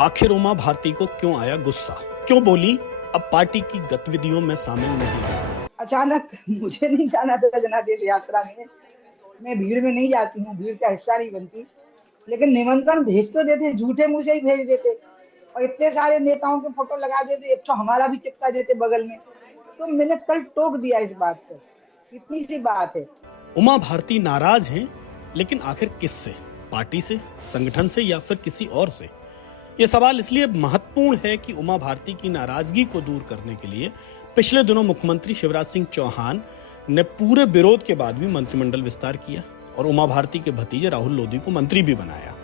आखिर उमा भारती को क्यों आया गुस्सा, क्यों बोली अब पार्टी की गतिविधियों में शामिल नहीं है? अचानक मुझे नहीं जाना था जनादेश यात्रा में। मैं भीड़ में नहीं जाती हूँ, भीड़ का हिस्सा नहीं बनती, लेकिन निमंत्रण भेज तो देते, झूठे मुंह से ही भेज देते और इतने सारे नेताओं के फोटो लगा देते, एक तो हमारा भी चिपका देते बगल में। तो मैंने कल टोक दिया इस बात पर। इतनी सी बात है। उमा भारती नाराज हैं, लेकिन आखिर किससे? पार्टी से, संगठन से या फिर किसी और से? यह सवाल इसलिए महत्वपूर्ण है कि उमा भारती की नाराजगी को दूर करने के लिए पिछले दिनों मुख्यमंत्री शिवराज सिंह चौहान ने पूरे विरोध के बाद भी मंत्रिमंडल विस्तार किया और उमा भारती के भतीजे राहुल लोधी को मंत्री भी बनाया।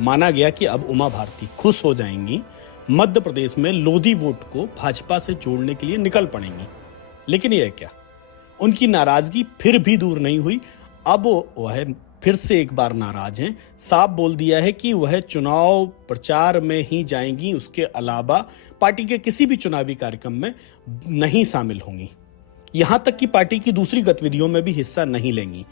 माना गया कि अब उमा भारती खुश हो जाएंगी, मध्य प्रदेश में लोधी वोट को भाजपा से जोड़ने के लिए निकल पड़ेंगी। लेकिन यह क्या, उनकी नाराजगी फिर भी दूर नहीं हुई। अब वह फिर से एक बार नाराज हैं। साफ बोल दिया है कि वह चुनाव प्रचार में ही जाएंगी, उसके अलावा पार्टी के किसी भी चुनावी कार्यक्रम में नहीं शामिल होंगी, यहां तक कि पार्टी की दूसरी गतिविधियों में भी हिस्सा नहीं लेंगी।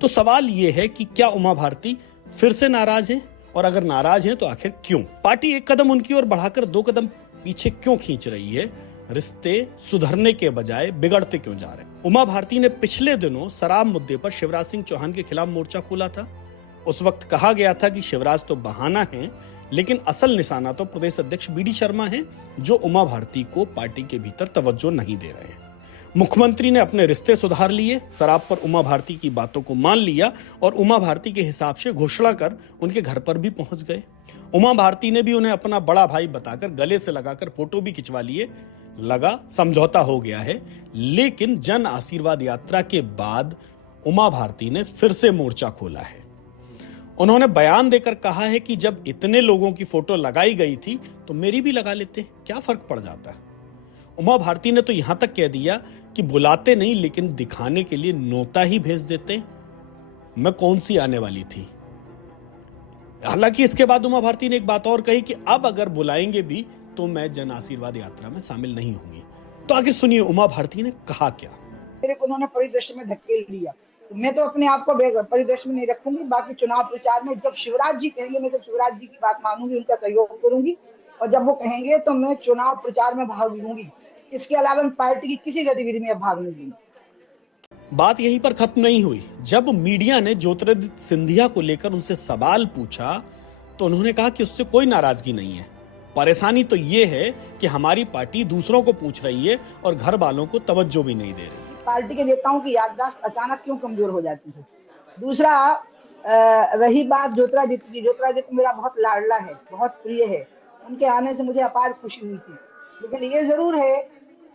तो सवाल यह है कि क्या उमा भारती फिर से नाराज हैं, और अगर नाराज हैं तो आखिर क्यों? पार्टी एक कदम उनकी ओर बढ़ाकर 2 कदम पीछे क्यों खींच रही है? रिश्ते सुधरने के बजाय बिगड़ते क्यों जा रहे हैं? उमा भारती ने पिछले दिनों शराब मुद्दे पर शिवराज सिंह चौहान के खिलाफ मोर्चा खोला था। उस वक्त कहा गया था कि शिवराज तो बहाना है, लेकिन असल निशाना तो प्रदेश अध्यक्ष बीडी शर्मा हैं, जो उमा भारती को पार्टी के भीतर तवज्जो नहीं दे रहे हैं। मुख्यमंत्री ने अपने रिश्ते सुधार लिए, शराब पर उमा भारती की बातों को मान लिया और उमा भारती के हिसाब से घोषणा कर उनके घर पर भी पहुंच गए। उमा भारती ने भी उन्हें अपना बड़ा भाई बताकर गले से लगाकर फोटो भी खिंचवा लिए। लगा समझौता हो गया है, लेकिन जन आशीर्वाद यात्रा के बाद उमा भारती ने फिर से मोर्चा खोला है। उन्होंने बयान देकर कहा है कि जब इतने लोगों की फोटो लगाई गई थी तो मेरी भी लगा लेते, क्या फर्क पड़ जाता है। उमा भारती ने तो यहां तक कह दिया कि बुलाते नहीं, लेकिन दिखाने के लिए नोता ही भेज देते, मैं कौन सी आने वाली थी। हालांकि इसके बाद उमा भारती ने एक बात और कही कि अब अगर बुलाएंगे भी तो मैं जन आशीर्वाद यात्रा में शामिल नहीं होंगी। तो आगे सुनिए उमा भारती ने कहा क्या। मेरे को उन्होंने परिदृश्य में धकेल दिया, तो मैं तो अपने आप को परिदृश्य में नहीं रखूंगी। बाकी चुनाव प्रचार में जब शिवराज जी कहेंगे, मैं जब शिवराज जी की बात मानूंगी, उनका सहयोग करूंगी, और जब वो कहेंगे तो मैं चुनाव प्रचार में भाग लूंगी। इसके अलावा पार्टी की किसी गतिविधि में भाग नहीं लूंगी। बात यहीं पर खत्म नहीं हुई। जब मीडिया ने ज्योतिरादित्य सिंधिया को लेकर उनसे सवाल पूछा तो उन्होंने कहा कि उससे कोई नाराजगी नहीं है, परेशानी तो ये है कि हमारी पार्टी दूसरों को पूछ रही है और घर वालों को तवज्जो भी नहीं दे रही है। पार्टी के नेताओं की याददाश्त अचानक क्यों कमजोर हो जाती है? दूसरा, रही बात ज्योतिरादित्य की, ज्योतिरादित्य मेरा बहुत लाडला है, बहुत प्रिय है। उनके आने से मुझे अपार खुशी हुई थी, लेकिन ये जरूर है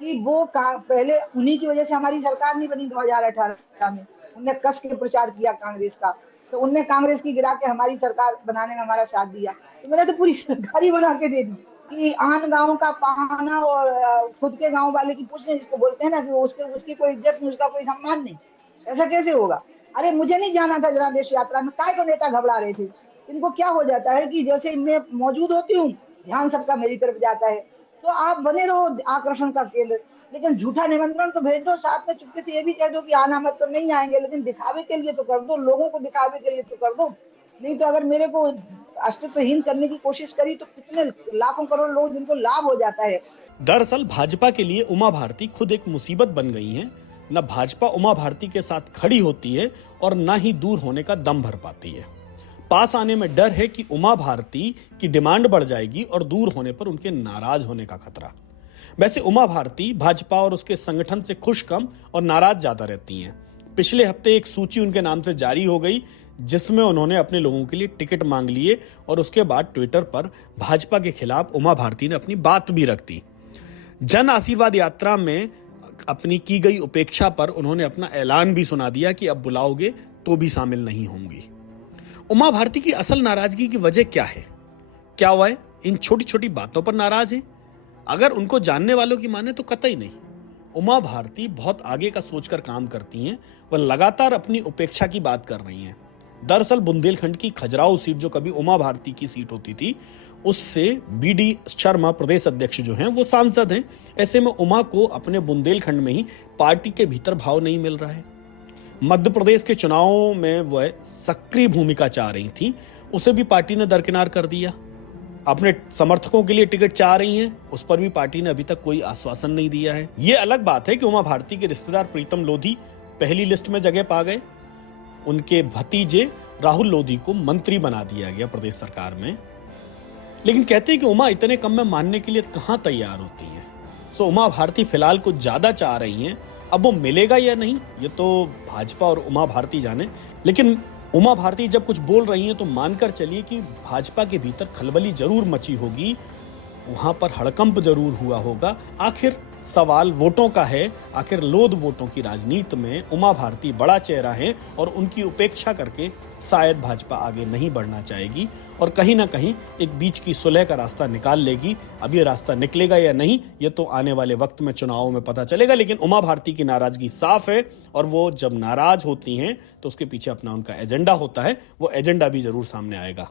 कि वो पहले उन्हीं की वजह से हमारी सरकार नहीं बनी 2018 में। उनने कस के प्रचार किया कांग्रेस का, तो उनने कांग्रेस की गिरा के हमारी सरकार बनाने में हमारा साथ दिया। तो मैंने तो पूरी सरकार ही बना के दे दी कि आन गांव का पहाना और खुद के गांव वाले की पूछने, जिसको बोलते हैं ना कि उसकी कोई इज्जत नहीं, उसका कोई सम्मान नहीं, ऐसा कैसे होगा? अरे मुझे नहीं जाना था जनादेश यात्रा में, काय को नेता घबरा रहे थे। इनको क्या हो जाता है कि जैसे मैं मौजूद होती हूँ, ध्यान सबका मेरी तरफ जाता है। तो आप बने रहो आकर्षण का केंद्र, लेकिन झूठा निमंत्रण तो भेज दो, साथ में चुपके से ये भी कह दो कि आना मत, तो नहीं आएंगे, लेकिन दिखावे के लिए तो कर दो, लोगों को दिखावे के लिए तो कर दो। नहीं तो अगर मेरे को अस्तित्वहीन करने की कोशिश करी तो कितने लाखों करोड़ लोग जिनको लाभ हो जाता है। दरअसल भाजपा के लिए उमा भारती खुद एक मुसीबत बन गई हैं। न भाजपा उमा भारती के साथ खड़ी होती है और न ही दूर होने का दम भर पाती है। पास आने में डर है कि उमा भारती की डिमांड बढ़ जाएगी और दूर होने पर उनके नाराज होने का खतरा। वैसे उमा भारती भाजपा और उसके संगठन से खुश कम और नाराज ज्यादा रहती हैं। पिछले हफ्ते एक सूची उनके नाम से जारी हो गई, जिसमें उन्होंने अपने लोगों के लिए टिकट मांग लिए और उसके बाद ट्विटर पर भाजपा के खिलाफ उमा भारती ने अपनी बात भी रख दी। जन आशीर्वाद यात्रा में अपनी की गई उपेक्षा पर उन्होंने अपना ऐलान भी सुना दिया कि अब बुलाओगे तो भी शामिल नहीं होंगी। उमा भारती की असल नाराजगी की वजह क्या है? क्या वह इन छोटी छोटी बातों पर नाराज है? अगर उनको जानने वालों की माने तो कतई नहीं। उमा भारती बहुत आगे का सोचकर काम करती हैं। वह लगातार अपनी उपेक्षा की बात कर रही हैं। दरअसल बुंदेलखंड की खजुराहो सीट जो कभी उमा भारती की सीट होती थी, उससे बीडी शर्मा प्रदेश अध्यक्ष जो हैं वो सांसद हैं। ऐसे में उमा को अपने बुंदेलखंड में ही पार्टी के भीतर भाव नहीं मिल रहा है। मध्य प्रदेश के चुनावों में वह सक्रिय भूमिका चाह रही थी, उसे भी पार्टी ने दरकिनार कर दिया। अपने समर्थकों के लिए टिकट चाह रही हैं, उस पर भी पार्टी ने अभी तक कोई आश्वासन नहीं दिया है। ये अलग बात है कि उमा भारती के रिश्तेदार प्रीतम लोधी पहली लिस्ट में जगह पा गए, उनके भतीजे राहुल लोधी को मंत्री बना दिया गया प्रदेश सरकार में। लेकिन कहते हैं कि उमा इतने कम में मानने के लिए कहां तैयार होती है। सो उमा भारती फिलहाल कुछ ज्यादा चाह रही हैं। अब वो मिलेगा या नहीं ये तो भाजपा और उमा भारती जाने, लेकिन उमा भारती जब कुछ बोल रही हैं तो मानकर चलिए कि भाजपा के भीतर खलबली जरूर मची होगी, वहां पर हड़कंप जरूर हुआ होगा। आखिर सवाल वोटों का है, आखिर लोध वोटों की राजनीति में उमा भारती बड़ा चेहरा है और उनकी उपेक्षा करके शायद भाजपा आगे नहीं बढ़ना चाहेगी और कहीं ना कहीं एक बीच की सुलह का रास्ता निकाल लेगी। अब ये रास्ता निकलेगा या नहीं ये तो आने वाले वक्त में चुनावों में पता चलेगा, लेकिन उमा भारती की नाराजगी साफ है और वो जब नाराज होती हैं तो उसके पीछे अपना उनका एजेंडा होता है, वो एजेंडा भी जरूर सामने आएगा।